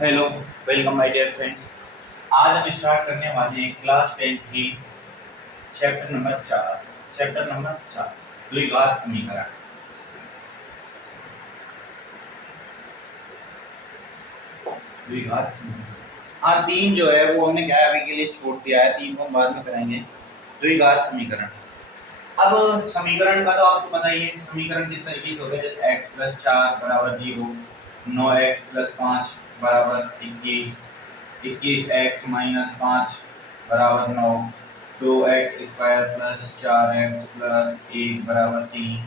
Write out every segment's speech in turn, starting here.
Hello, welcome my dear friends. आज हम start करने वाले हैं क्लास 10 की चैप्टर नंबर 4 द्विघात समीकरण। द्विघात समीकरण हाँ, तीन जो है वो हमने क्या है अभी के लिए छोड़ दिया है, तीन को हम बाद में करेंगे। द्विघात समीकरण। अब समीकरण का तो आपको पता ही है, समीकरण किस तरीके से होता है, जैसे x प्लस 4 बराबर 0, 9x प्लस 5 बराबर 21, 21x माइनस 5 बराबर 9, 2x square plus 4x plus 1 बराबर 3।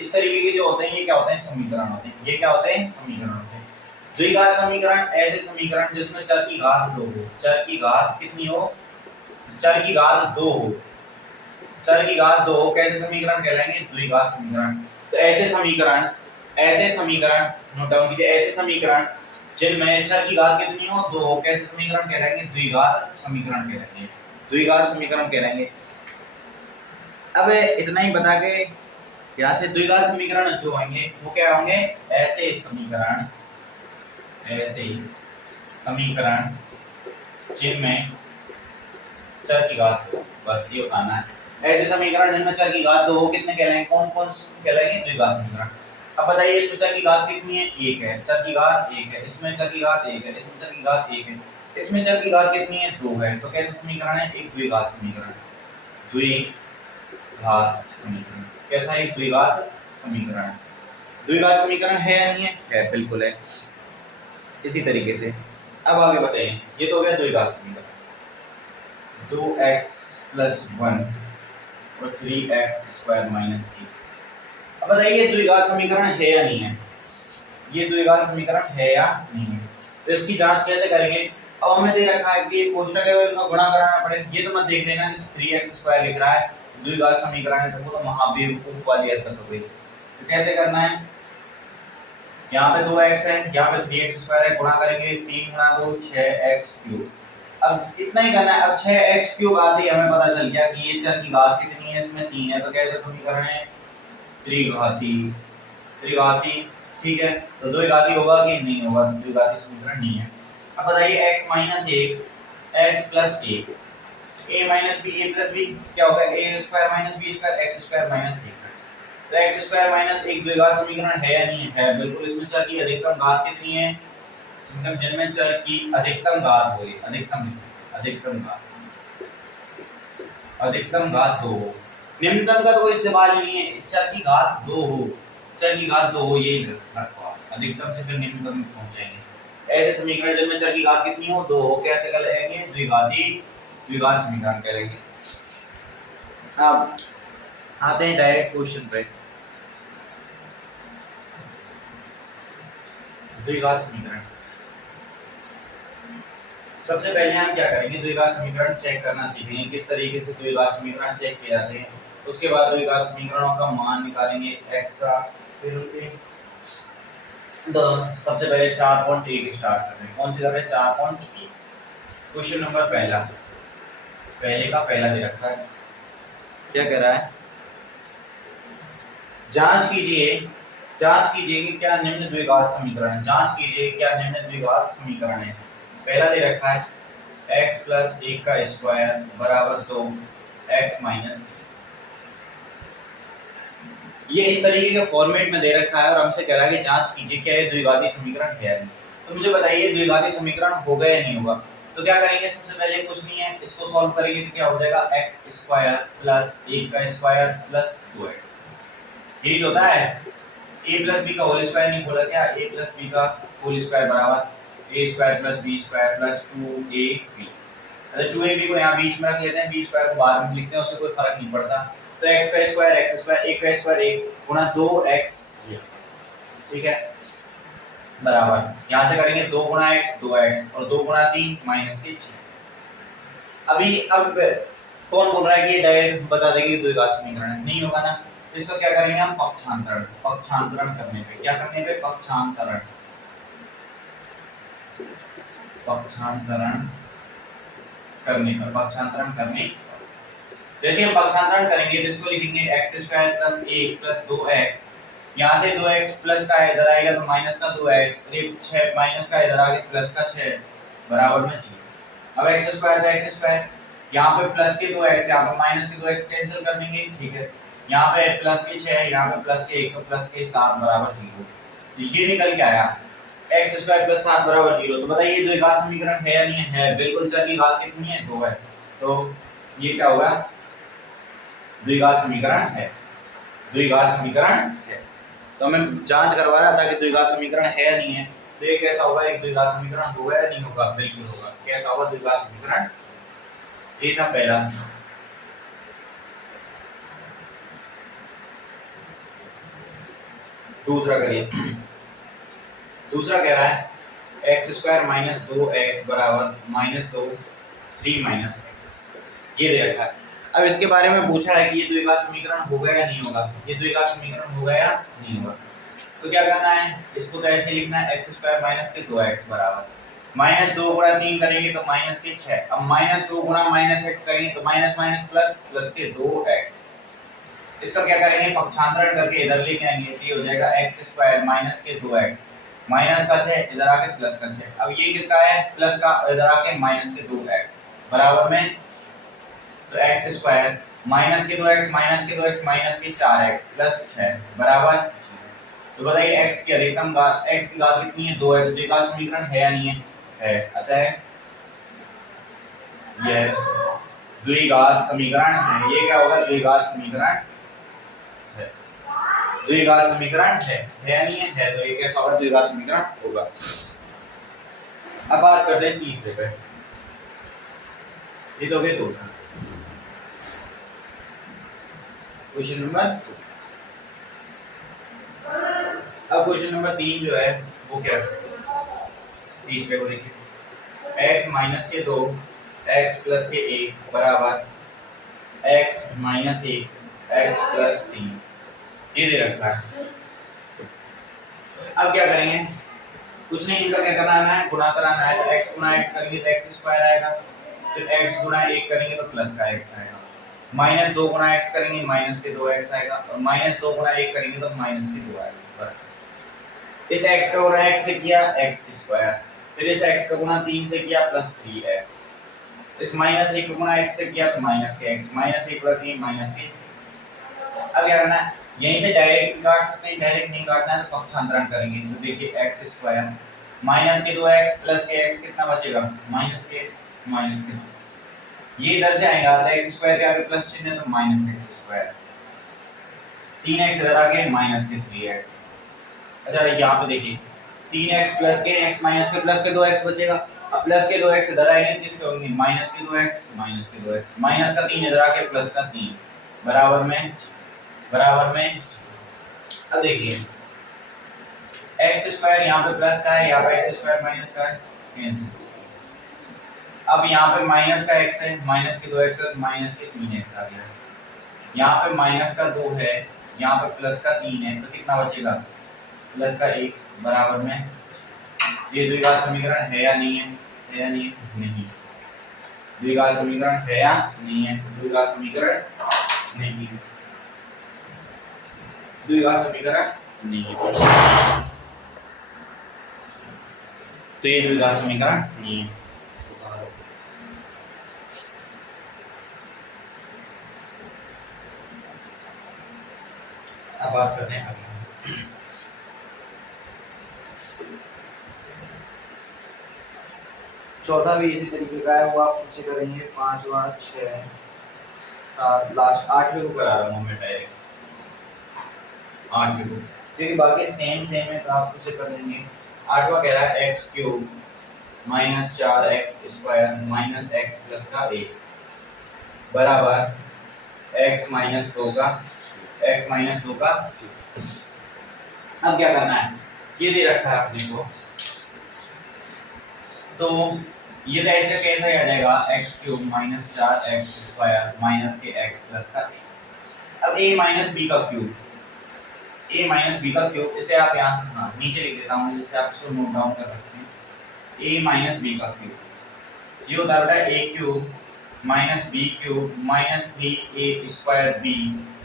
इस तरीके के जो होते हैं ये क्या होते हैं, समीकरण होते हैं। ये क्या होते हैं, समीकरण होते हैं। द्विघात समीकरण ऐसे समीकरण जिसमें चर की घात 2 हो, चर की घात कितनी हो, चर की घात 2 हो, चर की घात 2 हो, कैसे समीकरण कहलाएंगे, द्विघात समीकरण। तो ऐसे समीकरण नोट डाउन कीजिए, ऐसे समीकरण जिनमें चर की घात कितनी हो, 2 हो, कैसे समीकरण कहलाएंगे, द्विघात समीकरण कहलाएंगे, द्विघात समीकरण कहलाएंगे। अब इतना ही बता के यहाँ से द्विघात समीकरण जो होंगे वो क्या होंगे, ऐसे समीकरण, ऐसे समीकरण जिनमें चर की घात 2, बस ये बताना है। ऐसे समीकरण जिनमें चर की घात 2 हो कितने कहलाएंगे, कौन कौन कहलाएंगे, द्विघात समीकरण। अब बताइए इसमें चर की घात कितनी है, 1 है, चर की घात 1 है, इसमें चर की घात 1 है, इसमें चर की घात 1 है, इसमें चर की घात कितनी है, 2 है। तो कैसा समीकरण है, एक द्विघात समीकरण। द्विघात समीकरण कैसा है, द्विघात समीकरण। द्विघात समीकरण है या नहीं है, बिल्कुल है। इसी तरीके से अब आगे बताइए, ये तो हो गया द्विघात समीकरण। 2x प्लस 1 और 3x स्क्वायर माइनस 1। अब बताइए द्विघात समीकरण है या नहीं है, ये द्विघात समीकरण है या नहीं है। तो इसकी जांच कैसे करेंगे, अब हमें दे रखा है कि कोष्टक है इनका गुणा कराना पड़ेगा। ये तो मत देख लेना कि 3x स्क्वायर लिख रहा है द्विघात समीकरण है, तो वो तो महाबेवकूफ वाली हरकत हो गई। तो कैसे करना है, यहाँ पे 2x है, यहाँ पे 3x स्क्वायर है, गुणा करेंगे 3 गुणा 2 6x क्यूब। अब इतना ही करना है। अब 6x क्यूब आती हमें पता चल गया कि ये चर की घात कितनी है, इसमें 3 है। तो कैसे समीकरण है, त्रिघाती, त्रिघाती। ठीक है, तो द्विघाती होगा कि नहीं होगा, तो द्विघाती समीकरण नहीं है। अब बताइए x minus 1 x plus 1, a minus b a plus b क्या होगा, a square minus b square x square minus 1। तो x स्क्वायर माइनस 1 द्विघात समीकरण है या नहीं है, बिल्कुल। इसमें चर की अधिकतम घात कितनी है, मतलब जिनमें चर की अधिकतम घात हो, अधिकतम अधिकतम घात, अधिकतम घात 2 हो। निम्नतम का तो कोई सवाल नहीं है, चर की घात 2 हो, चर की घात 2 हो, यही रखो। अधिकतम से फिर निम्नतम में पहुंचेंगे। ऐसे समीकरण जिनमें चर की घात कितनी हो, 2 हो, कैसे कहलाएंगे, द्विघाती, द्विघात समीकरण कहलाएंगे। अब आते हैं डायरेक्ट क्वेश्चन पे। द्विघात समीकरण, सबसे पहले हम क्या करेंगे, द्विघात समीकरण चेक करना सीखेंगे, किस तरीके से द्विघात समीकरण चेक किए जाते हैं। उसके बाद द्विघात समीकरणों का मान निकालेंगे x का, फिर उनके तो सबसे पहले 4.1 स्टार्ट करते हैं। कौन सी कर रहे हैं, 4.1। क्वेश्चन नंबर पहला, पहले का पहला दे रखा है, क्या कह रहा है, जांच कीजिए, जांच कीजिए कि क्या निम्न द्विघात समीकरण है, जांच कीजिए क्या निम्न द्विघात समीकरण है। पहला दे रखा है x प्लस 1 का स्क्वायर बराबर 2 x माइनस 3। ये इस तरीके के फॉर्मेट में दे रखा है और हमसे कह रहा है कि जांच कीजिए क्या ये द्विघाती समीकरण है या नहीं। तो मुझे बताइए द्विघाती समीकरण होगा या नहीं होगा। तो क्या करेंगे, सबसे पहले कुछ नहीं है, इसको सॉल्व करेंगे तो क्या हो जाएगा, x स्क्वायर प्लस 1 का स्क्वायर प्लस 2x। यही होता है, a प्लस बी का होल स्क्वायर नहीं बोला क्या, a प्लस बी का होल स्क्वायर बराबर a square plus b square plus 2ab। अच्छा 2ab को यहाँ बीच में रख लेते हैं, b स्क्वायर को बाद में लिखते हैं, उससे कोई फर्क नहीं पड़ता। तो x का स्क्वायर 1 का स्क्वायर 1 गुणा 2x, ठीक है, बराबर यहाँ से करेंगे 2 गुणा x 2x और 2 गुणा 3 माइनस के 6। अभी अब कौन बोल रहा है कि ये डायरेक्ट बता देगी द्विघात समीकरण है, नहीं होगा ना। इसका क्या करेंगे हम, पक्षांतरण, पक्षांतरण करने पे, क्या करने पे, पक्षांतरण, पक्षांतरण करने पर, पक्षांतरण करने। जैसे हम पक्षांतरण करेंगे तो इसको लिखेंगे x square plus 1 plus 2x यहाँ से 2x प्लस का इधर आएगा तो माइनस का 2x, 6 माइनस का इधर आगे प्लस का 6 बराबर में 0। अब x स्क्वायर का x स्क्वायर, यहाँ पे प्लस के 2x, यहाँ पे माइनस के 2x कैंसिल कर देंगे, ठीक है। यहाँ पे प्लस के 6, यहाँ पे प्लस के 1, तो प्लस के 7 बराबर 0। तो ये निकल के आया x स्क्वायर प्लस 7 बराबर 0। तो बताइए द्विघात समीकरण है या नहीं है? बिल्कुल, चर की घात कितनी है? 2 है। तो ये क्या होगा? द्विघात समीकरण है। द्विघात समीकरण है। तो हमें जांच करवा रहा था कि द्विघात समीकरण है या नहीं है। तो ये कैसा होगा? एक द्विघात समीकरण होगा या नहीं होगा? बिल्कुल होगा। कैसा होगा द्विघात समीकरण? ये था पहला। दूसरा करिए। दूसरा कह रहा है एक्स स्क्वायर माइनस 2x बराबर माइनस 2 3 माइनस एक्स, ये दे रखा है। अब इसके बारे में पूछा है कि ये द्विघात समीकरण होगा या नहीं होगा। ये द्विघात समीकरण होगा या नहीं होगा? तो क्या करना है, इसको तो ऐसे लिखना है एक्स स्क्वायर माइनस के 2x बराबर माइनस 2 गुणा 3 करेंगे तो माइनस के 6। अब माइनस 2 गुणा माइनस x करेंगे तो माइनस माइनस प्लस, प्लस के 2x। इसका क्या करेंगे, पक्षांतरण करके इधर लेके आएंगे तो ये हो जाएगा एक्स स्क्वायर माइनस के 2x माइनस का 6 इधर आके प्लस का 6। अब ये किसका है? प्लस का, इधर आके माइनस के 2x बराबर में, तो एक्स स्क्वायर माइनस के 2x माइनस के 2x माइनस के 4x प्लस 6 बराबर। तो बताइए x की अधिकतम घात, x की घात कितनी है? 2 है। तो द्विघात समीकरण है या नहीं है? है। अतः यह द्विघात समीकरण है। ये क्या होगा? द्विघात समीकरण है। द्विघात समीकरण है या नहीं है? है। तो ये कैसा होगा? द्विघात समीकरण होगा। अब बात करते हैं तीसरे पे। ये तो गए दो। क्वेश्चन नंबर, अब क्वेश्चन नंबर 3 जो है वो क्या है? तीसरे को देखिए, x माइनस के 2 x प्लस के 1 बराबर x माइनस 1 x प्लस 3, ये दे रखा है। अब क्या करेंगे? कुछ नहीं, इनका क्या कराना है? गुणा कराना है। तो x गुणा x करेंगे तो x स्क्वायर आएगा, फिर x गुणा 1 करेंगे तो प्लस का x आएगा, माइनस 2 गुणा x करेंगे माइनस के 2x आएगा, और माइनस 2 गुणा 1 करेंगे तो माइनस के 2 आएगा। इस x का गुणा x से किया x स्क्वायर, फिर इस x का गुणा 3 से किया प्लस 3x, इस माइनस 1 का गुणा x से किया तो माइनस के x, माइनस 1 प्लस 3 माइनस के। अब क्या करना है? यहीं से डायरेक्ट काट सकते हैं, डायरेक्ट नहीं काटना है तो पक्षांतरण करेंगे। तो देखिए x स्क्वायर माइनस के 2x प्लस के x कितना बचेगा? माइनस के x माइनस के 2, ये इधर से आएगा तो x स्क्वायर के आगे प्लस चिन्ह है तो माइनस x स्क्वायर, 3x इधर आके माइनस के 3x। अच्छा यहाँ पे देखिए 3x प्लस के x माइनस के प्लस के 2x बचेगा। अब प्लस के 2x इधर आएंगे तो किसके होंगे? माइनस के 2x माइनस के 2x, माइनस का 3 इधर आके प्लस का 3 बराबर में, बराबर में। अब देखिए x स्क्वायर यहाँ पे प्लस का है, यहाँ पे x स्क्वायर माइनस का है, कैंसिल। अब यहाँ पे माइनस का x है, माइनस के 2x है, माइनस के 3x आ गया। यहाँ पे माइनस का 2 है, यहाँ पे प्लस का 3 है, तो कितना बचेगा? प्लस का 1 बराबर में। ये द्विघात समीकरण है या नहीं है? है या नहीं है? नहीं। द्विघात समीकरण है या नहीं है? द्विघात समीकरण नहीं है। द्विघात समीकरण नहीं है। तो ये द्विघात समीकरण नहीं है। अब बात करते हैं अगला। चौथा भी इसी तरीके का है, वो आप खुद से करेंगे। 5वां 6 7 लास्ट 8वें को करा रहा हूँ मैं डायरेक्ट, 8वें को, क्योंकि बाकी सेम सेम है तो आप खुद से कर लेंगे। 8वां कह रहा है x cube minus 4x square minus x plus का 1 बराबर x माइनस 2 का, x माइनस 2 का। अब क्या करना है? ये दे रखा है अपने को, तो ये तो ऐसे कैसे आ जाएगा? X cube minus 4x square minus के x प्लस का 1। अब a माइनस बी का क्यूब, a माइनस बी का क्यूब, इसे आप यहाँ हाँ नीचे लिख देता हूँ जिससे आप इसको नोट डाउन कर सकते हैं। a माइनस बी का क्यूब, ये होता है बेटा a cube minus b cube minus 3a square b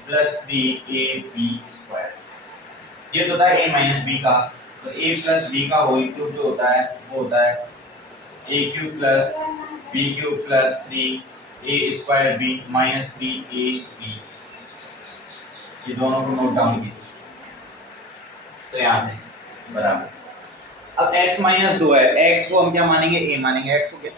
plus 3ab square. ये तो होता है a माइनस बी का, तो a प्लस बी का होल क्यूब जो होता है वो होता है a cube plus b cube plus 3 a square b minus 3 a b. ये दोनों को नोट डाउन कीजिए, तो यहाँ से बराबर। अब x माइनस 2 है, x को हम क्या मानेंगे, a मानेंगे। x को क्या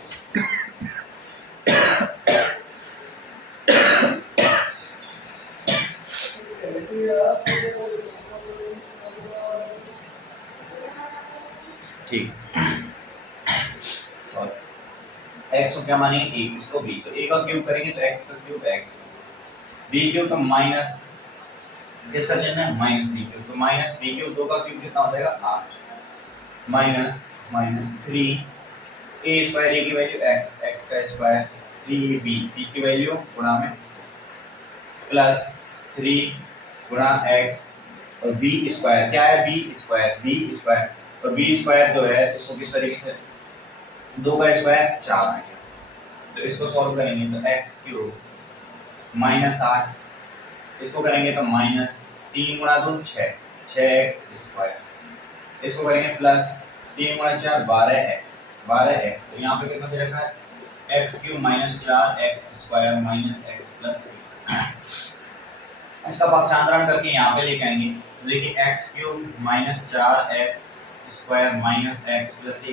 ठीक, और x को क्या मानेंगे, a, इसको b, तो a का क्यूब करेंगे तो x का क्यूब x, b क्यूब का माइनस किसका चिन्ह है, माइनस b क्यूब, तो माइनस b क्यूब 2 का क्यूब कितना हो जाएगा 8 minus minus 3 a square, a की वैल्यू x, x का स्क्वायर 3b, b की वैल्यू गुणा में प्लस 3 गुणा x और b स्क्वायर क्या है, b स्क्वायर, और b स्क्वायर जो है इसको किस तरीके से, 2 का स्क्वायर 4 आ गया, तो इसको सॉल्व करेंगे तो x क्यूब माइनस 8, इसको करेंगे तो माइनस 3 गुणा 2 6, 6x स्क्वायर, इसको करेंगे प्लस 3 गुणा 4 12x, तो यहाँ पे कितना दे रखा है x cube minus 4x square minus x plus, इसका पक्षांतरण करके यहाँ पे लेके आएंगे, देखिए x cube minus 4x square minus x plus 1,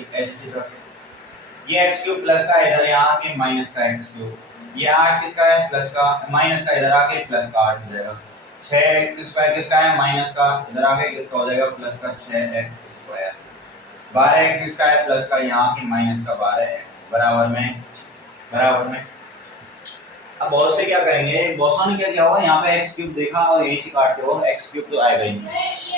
ये x क्यूब प्लस का इधर यहाँ आके माइनस का x क्यूब, ये 8 किसका है, प्लस का, माइनस का इधर आके प्लस का 8 हो जाएगा, 6x स्क्वायर किसका है, माइनस का, इधर आके किसका हो जाएगा, प्लस का 6x स्क्वायर, 12x किसका है, प्लस का, यहाँ के माइनस का 12x, बराबर में। अब बहुत से क्या करेंगे, बहुत सा ने क्या किया होगा, यहाँ पे x क्यूब देखा और यही से काट के वो x क्यूब तो आएगा ही नहीं,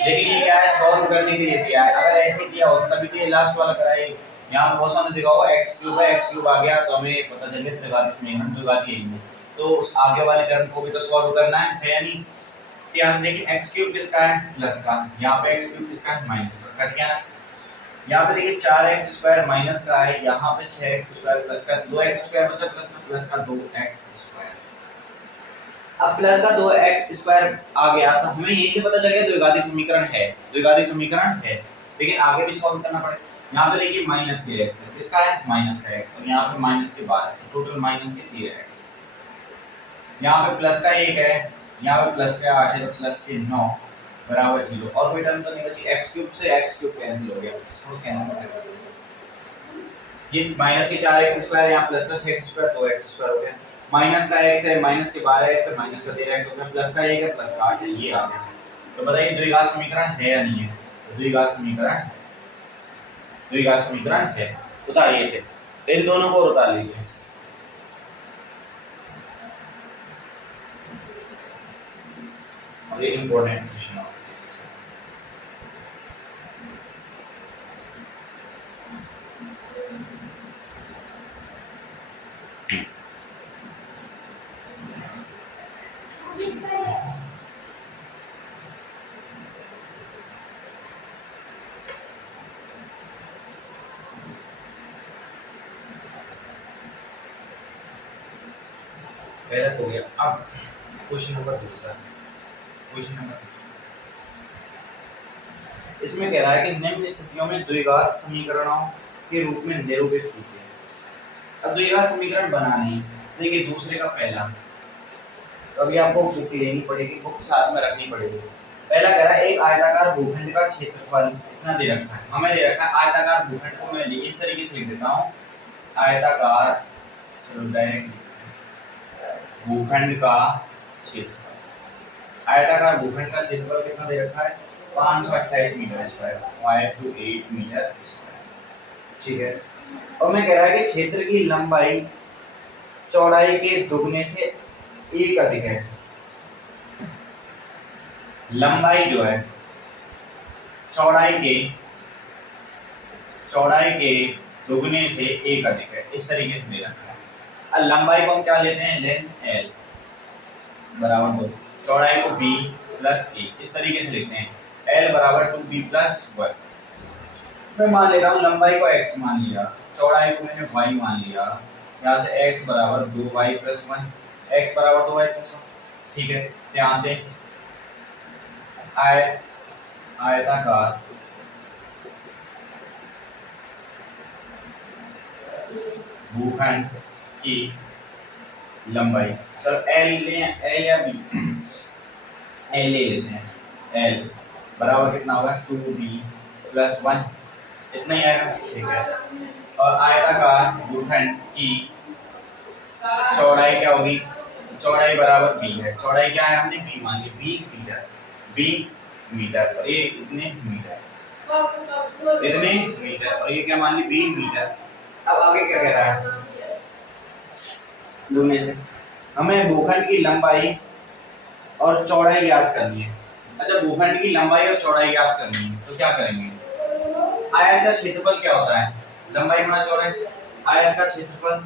लेकिन ये क्या है, सॉल्व करने के लिए किया है, अगर ऐसे किया होता तभी तो ये लास्ट वाला कराए। यहाँ पे बहुत सा ने देखा होगा x क्यूब है, x क्यूब आ गया तो हमें पता चल गया त्रिघात समीकरण द्विघात यही है, तो उस आगे वाले टर्म को भी तो सॉल्व करना है या नहीं। यहाँ से देखिए x क्यूब किसका है, प्लस का, यहाँ पे x क्यूब किसका है, माइनस का, कर क्या ना, यहाँ पे देखिए 4x स्क्वायर माइनस का है, यहाँ पे 6x स्क्वायर प्लस का, 2x स्क्वायर बचा प्लस का 2x स्क्वायर, अब प्लस का 2x स्क्वायर आ गया तो हमें यही से पता चल गया द्विघाती समीकरण है, लेकिन आगे भी सॉल्व करना पड़ेगा। यहाँ पे देखिए माइनस के x है, इसका है माइनस का x, और यहाँ पे माइनस के 12 है, टोटल माइनस के 13x, यहाँ पे प्लस का 1 है, यहाँ पे प्लस का 8 है, तो प्लस के 9 बराबर 0, और कोई टर्म तो नहीं बची, x क्यूब से x क्यूब कैंसिल हो गया, इसको कैंसिल कर दो, ये माइनस के 4x स्क्वायर, यहाँ प्लस का 6x स्क्वायर 2x स्क्वायर हो गया, माइनस का x है, माइनस के 12x है, माइनस का 13x हो गया, प्लस का 1 है, प्लस का 8 है, ये आ गया। तो बताइए द्विघात समीकरण है या नहीं है, द्विघात समीकरण है, उतारिए इसे, तो इन दोनों को उतार लीजिए। और ये इंपॉर्टेंट क्वेश्चन है, पहला हो गया। अब क्वेश्चन नंबर दूसरा, इसमें कह रहा है कि निम्न स्थितियों में द्विघात समीकरणों के रूप में निरूपित कीजिए। अब द्विघात समीकरण बनाने हैं, देखिए दूसरे का पहला, तो अभी आपको बुक लेनी पड़ेगी, बुक साथ में रखनी पड़ेगी। पहला कह रहा है एक आयताकार भूखंड का क्षेत्रफल इतना दे रखा है, हमें दे रखा है आयताकार भूखंड को मैं इस तरीके से लिख देता हूँ, आयताकार, चलो डायरेक्ट भूखंड का क्षेत्रफल, आयताकार भूखंड का क्षेत्रफल कितना दे रखा है, 528 मीटर स्क्वायर, 528 मीटर स्क्वायर, ठीक है। और मैं कह रहा है कि क्षेत्र की लंबाई चौड़ाई के दुगने से एक अधिक है, लंबाई जो है चौड़ाई के दुगने से एक अधिक है, इस तरीके से दे रखा है। अब लंबाई को हम क्या लेते हैं, लेंथ l बराबर 2, चौड़ाई को b प्लस a, इस तरीके से लिखते हैं, l बराबर 2b प्लस 1। मैं मान लेता हूँ लंबाई को x मान लिया, चौड़ाई को मैंने y मान लिया, यहाँ से x बराबर 2y प्लस 1, x बराबर 2y प्लस 1, ठीक है। यहाँ से आयताकार भूखंड की लंबाई, तो एल ले एल या बी, एल ले लेते हैं, एल बराबर कितना होगा 2b + 1, इतना ही आएगा, ठीक है। और आयताकार भूखंड की चौड़ाई क्या होगी, चौड़ाई बराबर b है, चौड़ाई क्या है हमने b मान ली, b मीटर, b मीटर, और ये इतने मीटर, इतने मीटर, और ये क्या मान ली b मीटर। अब आगे क्या कह रहा है, दोनों से हमें भूखंड की लंबाई और चौड़ाई याद करनी है। अच्छा, भूखंड की लंबाई और चौड़ाई याद करनी है तो क्या करेंगे, आयत का क्षेत्रफल क्या होता है, लंबाई गुणा चौड़ाई, आयत का क्षेत्रफल,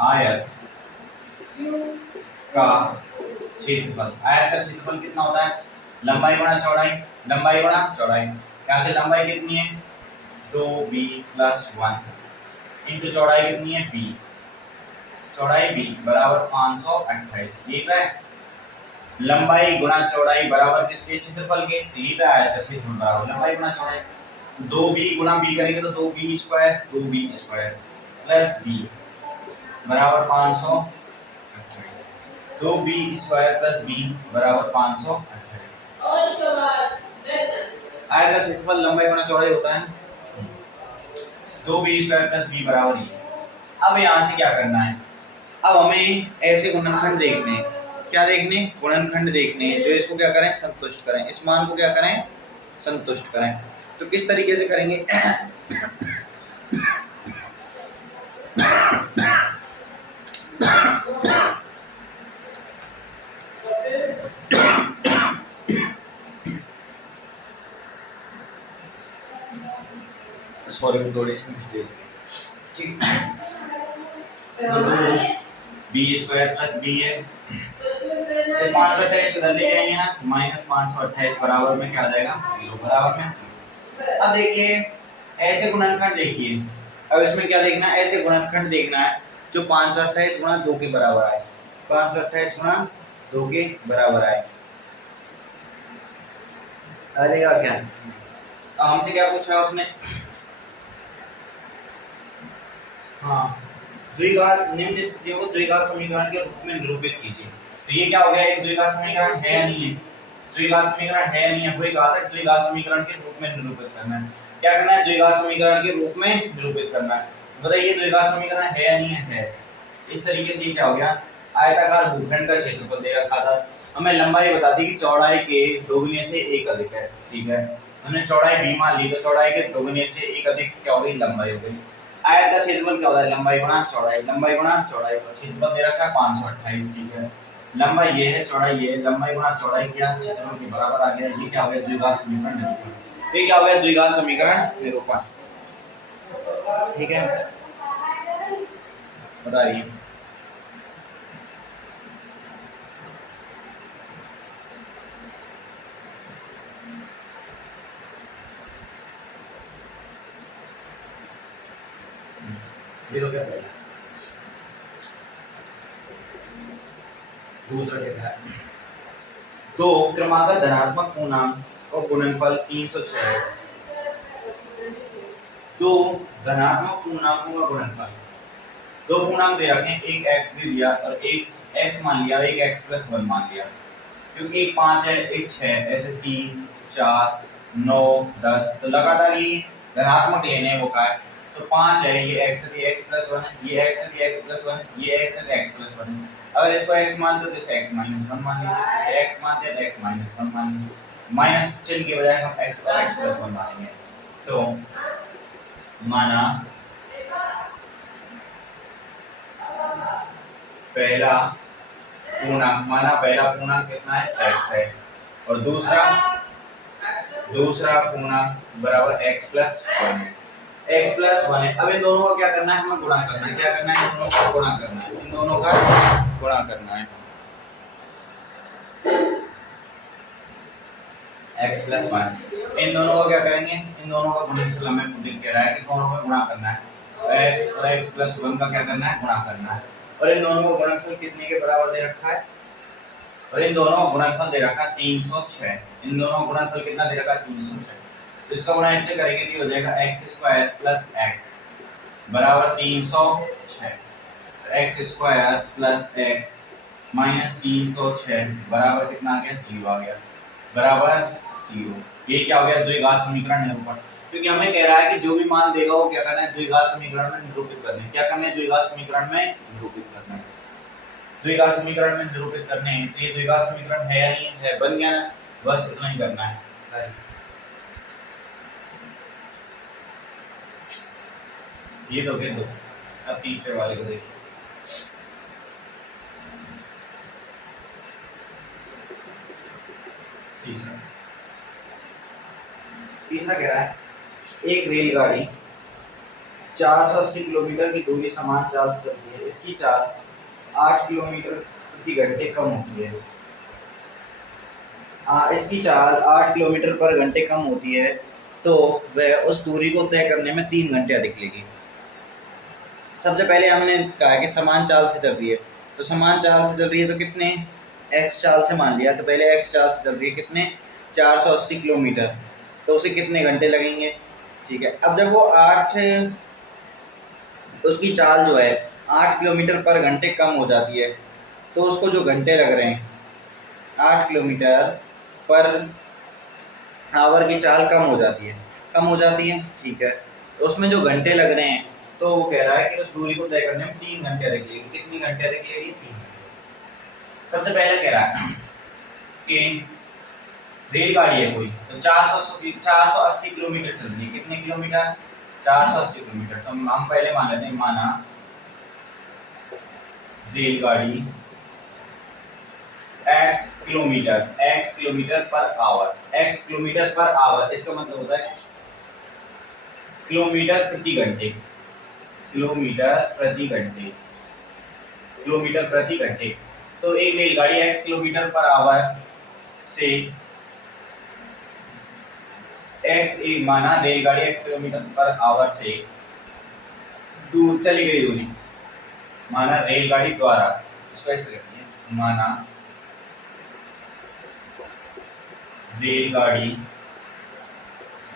आयत का क्षेत्रफल, आयत का क्षेत्रफल कितना होता है, लंबाई गुणा चौड़ाई, लंबाई गुणा चौड़ाई, यहाँ से लंबाई कितनी है 2b + 1 इंटू चौड़ाई कितनी है b, चौड़ाई b बराबर 528, ये क्या है, लंबाई गुणा चौड़ाई बराबर किसके, क्षेत्रफल के, तो ये क्या आयत का क्षेत्रफल बराबर लंबाई गुणा चौड़ाई, 2b गुणा b करेंगे तो 2b square, 2b square plus b बराबर 528, 2b स्क्वायर प्लस b बराबर 528। आयत का क्षेत्रफल लंबाई गुणा चौड़ाई होता है 2b स्क्वायर प्लस b बराबर ये। अब यहाँ से क्या करना है, अब हमें ऐसे गुणनखंड देखने हैं, क्या देखने, गुणनखंड देखने हैं जो इसको क्या करें, संतुष्ट करें, इस मान को क्या करें, संतुष्ट करें। तो किस तरीके से करेंगे सॉरी थोड़ी सी मुश्किल, ठीक है, बी स्क्वायर प्लस बी है, इस 528 इधर ले जाएंगे ना, -528 बराबर में क्या आ जाएगा 0, बराबर में। अब देखिए ऐसे गुणनखंड देखिए, अब इसमें क्या देखना है, ऐसे गुणनखंड देखना है जो 528 गुणा 2 के बराबर आए, 528 गुणा 2 के बराबर आए, आ जाएगा क्या, अब हमसे क्या पूछा है उसने, हाँ द्विघात, निम्न स्थितियों को द्विघात समीकरण के रूप में निरूपित कीजिए। तो ये क्या हो गया, एक द्विघात समीकरण है या नहीं है, द्विघात समीकरण है या नहीं है, वही कहा था द्विघात समीकरण के रूप में निरूपित करना है, क्या करना है, द्विघात समीकरण के रूप में निरूपित करना है। बताइए द्विघात समीकरण है या नहीं है, इस तरीके से क्या हो गया, आयताकार भूखंड का क्षेत्रफल दे रखा था, हमें लंबाई बता दी कि चौड़ाई के दोगुने से एक अधिक है, ठीक है, हमने चौड़ाई b मान ली, तो चौड़ाई के दोगुने से एक अधिक क्या हो गई, लंबाई हो गई। आयत का क्षेत्रफल क्या होता है, लंबाई गुणा चौड़ाई, लंबाई गुणा चौड़ाई, क्षेत्रफल दे रखा है 528, ठीक है, लंबाई ये है, चौड़ाई ये है, लंबाई गुणा चौड़ाई किया, क्षेत्रफल के बराबर आ गया, ये क्या हो गया, द्विघात समीकरण निरूपण, ये क्या हो गया, द्विघात समीकरण निरूपण, ठीक है, बताइए। ये तो क्या पहला, दूसरा क्या है, दो क्रमागत धनात्मक पूर्णांक और गुणनफल 306 है, दो धनात्मक पूर्णांकों का गुणनफल, दो पूर्णांक दे रखे हैं, एक x दे दिया और एक x मान लिया और एक x + 1 मान लिया, क्योंकि एक 5 है एक 6 ऐसे 3 4 9 10, तो लगातार ये धनात्मक लेने हैं, वो का है, तो 5 है, ये x है, ये x + 1 है, ये x है, ये x + 1, ये x है, x + 1 है, अगर इसको x मान दो तो इसे x - 1 मान लीजिए, इसे x मान दिया तो x - 1 मान लीजिए, माइनस चिन्ह के बजाय हम x और x + 1 मानेंगे, तो माना पहला पूर्णांक कितना है, x है, और दूसरा पूर्णांक बराबर x + 1 है, x + 1 है। अब इन दोनों का क्या करना है, हमें गुणा करना है, क्या करना है, इन दोनों का गुणा करना है, इन दोनों का गुणा करना है, x + 1, इन दोनों का क्या करेंगे, इन दोनों का गुणनफल हमें दिख के रहा है कि दोनों का गुणा करना है, x और x + 1 का क्या करना है, गुणा करना है, और इन दोनों का गुणनफल कितने के बराबर दे रखा है, और इन दोनों का गुणनफल दे रखा 306। इन दोनों का गुणनफल कितना दे रखा 306। तो इसका गुणा इससे करेंगे तो हो जाएगा x² प्लस x बराबर 306। x² प्लस x माइनस 306 बराबर कितना आ गया 0 आ गया बराबर 0। ये क्या हो गया द्विघात समीकरण निरूपण। क्योंकि हमें कह रहा है कि जो भी मान देगा वो क्या करना है द्विघात समीकरण में निरूपित करना है। क्या करना है द्विघात समीकरण में निरूपित करना है। द्विघात समीकरण में निरूपित करने हैं तो ये द्विघात समीकरण है या नहीं है बन गया ना बस इतना ही करना है। ये तो फिर दो। अब तीसरे वाले को देखिए तीसरा तीसरा कह रहा है एक रेलगाड़ी 480 किलोमीटर की दूरी समान चाल से चलती है। इसकी चाल 8 किलोमीटर प्रति घंटे कम होती है। इसकी चाल 8 किलोमीटर पर घंटे कम होती है तो वह उस दूरी को तय करने में 3 घंटे अधिक लेगी। सबसे पहले हमने कहा कि समान चाल से चल रही है तो समान चाल से चल रही है तो कितने x चाल से मान लिया कि पहले x चाल से चल रही है कितने 480 किलोमीटर तो उसे कितने घंटे लगेंगे। ठीक है अब जब वो 8 उसकी चाल जो है 8 किलोमीटर पर घंटे कम हो जाती है तो उसको जो घंटे लग रहे हैं 8 किलोमीटर पर आवर की चाल कम हो जाती है। ठीक है तो उसमें जो घंटे लग रहे हैं तो वो कह रहा है कि उस दूरी को तय करने में 3 घंटे अधिक लगेगी। कितनी घंटे अधिक लगेगी 3 घंटे। सबसे पहले कह रहा है कि रेलगाड़ी है कोई तो 480 किलोमीटर चल रही है। कितने किलोमीटर 480 किलोमीटर। तो हम पहले मान लेते हैं माना रेलगाड़ी x किलोमीटर पर आवर इसका मतलब होता है किलोमीटर प्रति घंटे। तो एक रेलगाड़ी x किलोमीटर पर आवर से एक माना रेलगाड़ी x किलोमीटर पर आवर से दूर चली गई दूरी माना रेलगाड़ी द्वारा इसको ऐसे करते हैं माना रेलगाड़ी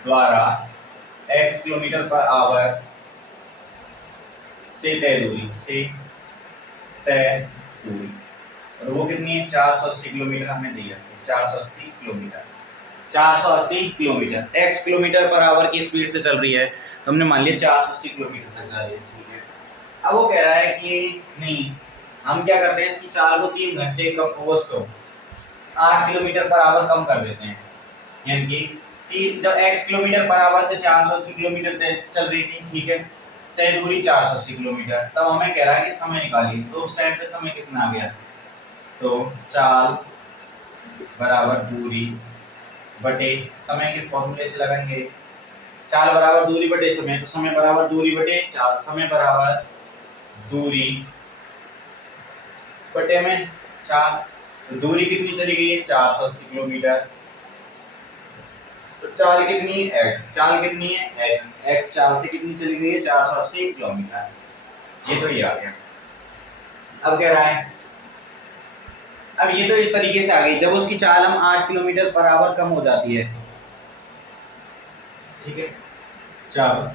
द्वारा x किलोमीटर पर आवर से तय दूरी और वो कितनी है 480 किलोमीटर हमें दी जाती है। 480 kilometre x kilometre per hour की स्पीड से चल रही है तो हमने मान लिया 480 किलोमीटर तक जा रही है। ठीक है अब वो कह रहा है कि नहीं हम क्या करते हैं इसकी चाल को 3 घंटे कम उसको 8 किलोमीटर पर आवर कम कर देते हैं। यानी कि जब x किलोमीटर पर आवर से 480 किलोमीटर चल रही थी ठीक है तय दूरी 480 किलोमीटर तब हमें कह रहा है कि समय निकालिए तो उस टाइम पे समय कितना आ गया तो चाल बराबर दूरी बटे समय के फॉर्मूले से लगाएंगे। चाल बराबर दूरी बटे समय तो समय बराबर दूरी बटे चाल समय बराबर दूरी बटे में चाल। तो दूरी कितनी चली गई है 480 किलोमीटर तो चाल कितनी है x चाल से कितनी चली गई है 480 किलोमीटर। ये तो ये आ गया। अब कह रहा है अब ये तो इस तरीके से आ गई जब उसकी चाल हम 8 किलोमीटर पर आवर कम हो जाती है। ठीक है जब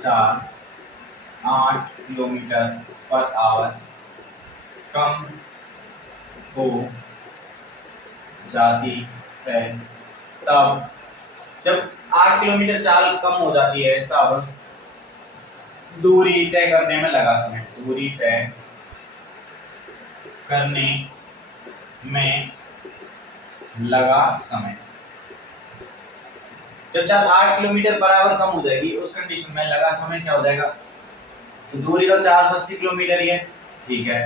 चाल 8 किलोमीटर पर आवर कम हो जाती है तब जब 8 किलोमीटर चाल कम हो जाती है तब दूरी तय करने में लगा समय दूरी तय करने में लगा समय। जब चाल 8 किलोमीटर पर आवर कम हो जाएगी उस कंडीशन में लगा समय क्या हो जाएगा तो दूरी तो 480 किलोमीटर ही है। ठीक है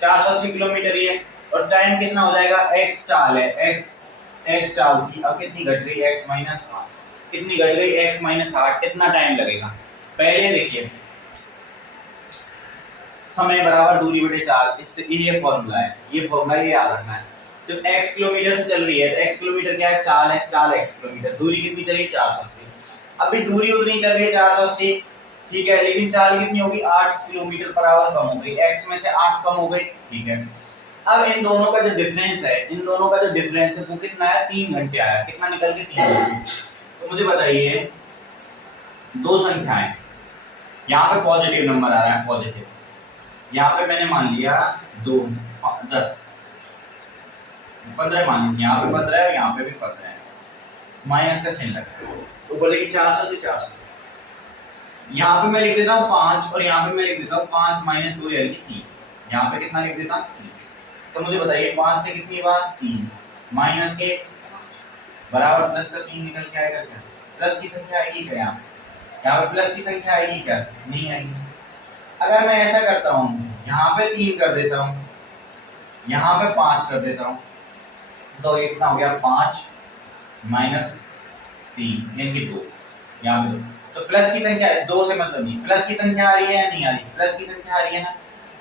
480 किलोमीटर ही है और टाइम कितना हो जाएगा x चाल है x चाल की अब कितनी घट गई x माइनस 8 कितनी घट गई x माइनस 8 कितना टाइम लगेगा। पहले देखिए समय बराबर दूरी बटे चाल इससे ये फॉर्मूला है ये फॉर्मूला ये याद रखना है। जब x किलोमीटर से चल रही है तो x किलोमीटर क्या है चाल x किलोमीटर दूरी कितनी चली 480 अभी दूरी उतनी चल रही है 480 ठीक है लेकिन चाल कितनी होगी 8 किलोमीटर पर आवर कम हो गई x में से 8 कम हो गई। ठीक है अब इन दोनों का जो डिफरेंस है, इन दोनों का जो डिफरेंस है वो कितना है, 3 घंटे आया। कितना निकल के 3 घंटे। तो मुझे बताइए दो संख्याएं, यहाँ पे पॉजिटिव नंबर आ रहा है, पॉजिटिव, यहाँ पे मैंने मान लिया 2 10 15 मान लिया, यहाँ पे 15 है और यहाँ पे भी 15 है, माइनस का चिन्ह लगा है। तो बोलेगी 400 से 400 से, यहाँ पे मैं लिख देता हूँ 5 और यहाँ पे मैं लिख देता हूँ 5 माइनस 2 यानी 3। यहाँ पे कितना लिख देता हूँ 3। तो मुझे बताइए 5 से कितनी बार 3 माइनस के बराबर प्लस का 3 निकल के आएगा क्या? प्लस की संख्या आएगी क्या? यहाँ पे प्लस की संख्या आएगी क्या? नहीं आएगी। अगर मैं ऐसा करता हूँ, यहाँ पे 3 कर देता हूँ, यहाँ पे 5 कर देता हूँ, तो ये कितना हो गया 5 माइनस 3 यानी कि 2, यहाँ पे 2। तो प्लस की संख्या है, 2 से मतलब नहीं, प्लस की संख्या आ रही है या नहीं आ रही? प्लस की संख्या आ रही है ना।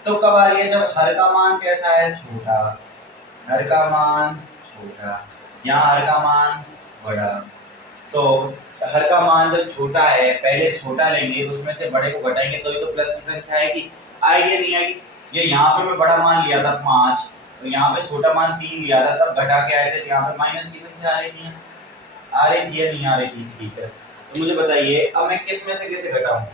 तो कब आ रही है? जब हर का मान कैसा है? छोटा। हर का मान छोटा, यहाँ हर का मान बड़ा। तो हर का मान जब छोटा है, पहले छोटा लेंगे उसमें से बड़े को घटाएंगे तो ही तो प्लस की संख्या आएगी। आएगी नहीं आएगी? ये यहाँ पे मैं बड़ा मान लिया था 5, तो यहाँ पे छोटा मान 3 लिया था, तब घटा के आए थे, तो यहाँ पे माइनस की संख्या आ रही थी, आ रही थी या नहीं आ रही थी? ठीक है। तो मुझे बताइए अब मैं किस में से कैसे घटाऊं?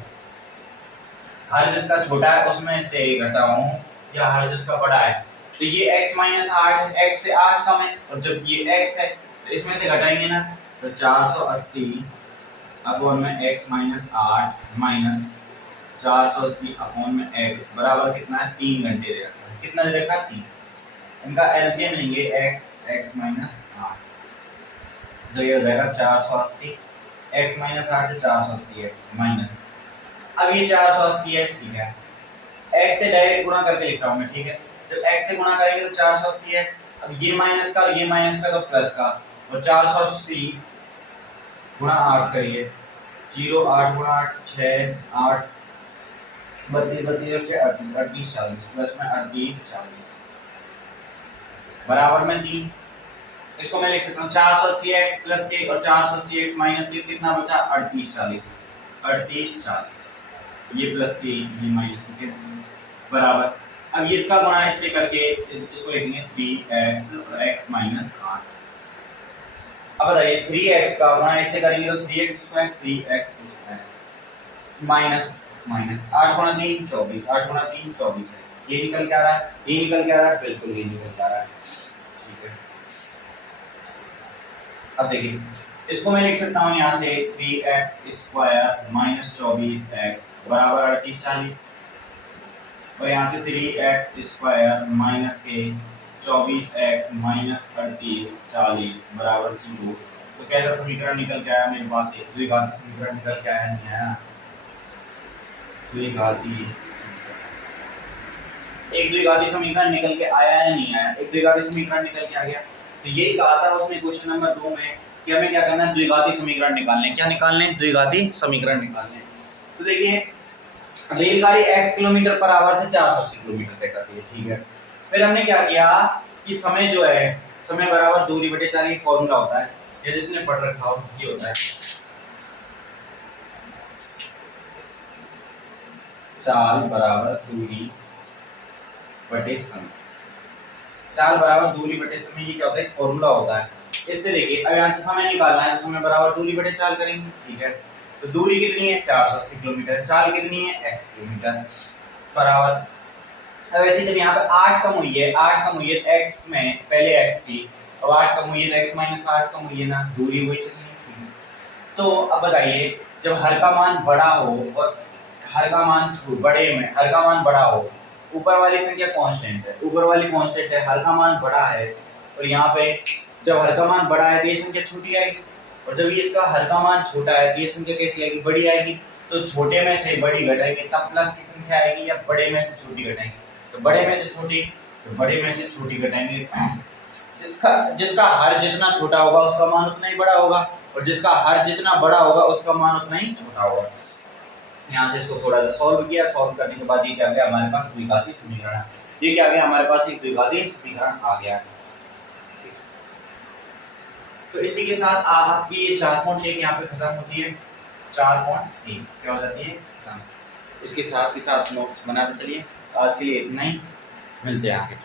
हर जिसका छोटा है उसमें से घटाऊं या हर जिसका बड़ा है? तो ये x माइनस 8, x से 8 कम है, और जब ये x है तो इसमें से घटाएंगे ना, तो 480 अपॉन में x माइनस 8 माइनस 480 अपॉन में x बराबर कितना है? 3 घंटे दे रखा है। कितना दे रखा है? 3। इनका एलसीएम लेंगे x माइनस 8, तो ये हो जाएगा 480, x माइनस 8 से 480 x माइनस, अब ये 480 है, ठीक है, x से डायरेक्ट गुणा करके लिख रहा हूं मैं, ठीक है। जब x से गुणा करेंगे तो 480 x, अब ये माइनस का और ये माइनस का तो प्लस का, और 480 गुणा 8 करिए, 0 8 गुणा 8 6 8 32 32 6 38 38 40 प्लस में 38 40 बराबर में 3। इसको मैं लिख सकता हूँ 480 x प्लस के और 480 x माइनस के, कितना बचा? 38 40 38 40, ये प्लस के ये माइनस के बराबर। अब ये इसका गुणा इससे करके इसको लिखेंगे 3x और x माइनस 8। अब बताइए 3x का गुणा इससे करेंगे तो 3x square 3x square minus minus 8 गुणा 3 24, 8 गुणा 3 24 है। ये निकल के आ रहा है, ये निकल के आ रहा है, बिल्कुल ये निकल के आ रहा है, ठीक है। अब देखिए इसको मैं लिख सकता हूँ यहाँ से 3x स्क्वायर माइनस 24x बराबर 38 40, और यहाँ से 3x स्क्वायर माइनस के 24x माइनस 38 40 बराबर 0। तो कैसा समीकरण निकल के आया मेरे पास? एक द्विघाती समीकरण निकल के आया, नहीं आया? द्विघाती एक द्विघाती समीकरण निकल के आया या नहीं आया? एक द्विघाती समीकरण निकल के आ गया। तो यही कहा था उसने क्वेश्चन नंबर 2 में कि हमें क्या करना है? द्विघाती समीकरण निकालने। क्या निकालने? द्विघाती समीकरण निकालने। तो देखिए रेलगाड़ी x किलोमीटर पर आवर से 480 किलोमीटर तय करती है, ठीक है। फिर हमने क्या किया कि समय जो है, समय बराबर दूरी बटे चाल, ये फॉर्मूला होता है, ये जिसने पढ़ रखा हो ये होता है, चाल बराबर दूरी बटे समय। चाल बराबर दूरी बटे समय, ये क्या होता है? एक फॉर्मूला होता है। इससे देखिए अब यहाँ से समय निकालना है, तो समय बराबर दूरी बटे चाल करेंगे, ठीक है। तो दूरी कितनी है? 480 किलोमीटर। चाल कितनी है? x किलोमीटर बराबर। अब वैसे जब यहाँ पे 8 कम हुई है, 8 कम हुई है x में, पहले x थी, अब 8 कम हुई है तो x माइनस 8 कम हुई है ना, दूरी वही चली है। तो अब बताइए जब हर का मान बड़ा हो और हर का मान बड़े में, हर का मान बड़ा हो, ऊपर वाली संख्या कांस्टेंट है, ऊपर वाली कांस्टेंट है, हर का मान बड़ा है, और यहाँ पे जब हर का मान बड़ा है तो ये संख्या छोटी आएगी, और जब ये इसका हर का मान छोटा है तो ये संख्या कैसी आएगी? बड़ी आएगी। तो छोटे में से बड़ी घटाएंगे तब प्लस की संख्या आएगी, या बड़े में से छोटी घटाएंगे? तो बड़े में से छोटी, तो बड़े में से छोटी घटाएंगे। जिसका हर जितना छोटा होगा उसका मान उतना ही बड़ा होगा, और जिसका हर जितना बड़ा होगा उसका मान उतना ही छोटा होगा। यहाँ से इसको थोड़ा सा सॉल्व किया, सॉल्व करने के बाद ये क्या गया हमारे पास? द्विघाती समीकरण। ये क्या गया हमारे पास? एक द्विघाती समीकरण आ गया। तो इसी के साथ आपकी ये 4.1 यहाँ पे खत्म होती है। 4.1 क्या हो जाती है? खत्म। इसके साथ ही साथ नोट्स बनाते चलिए। आज के लिए इतना ही, मिलते हैं आगे।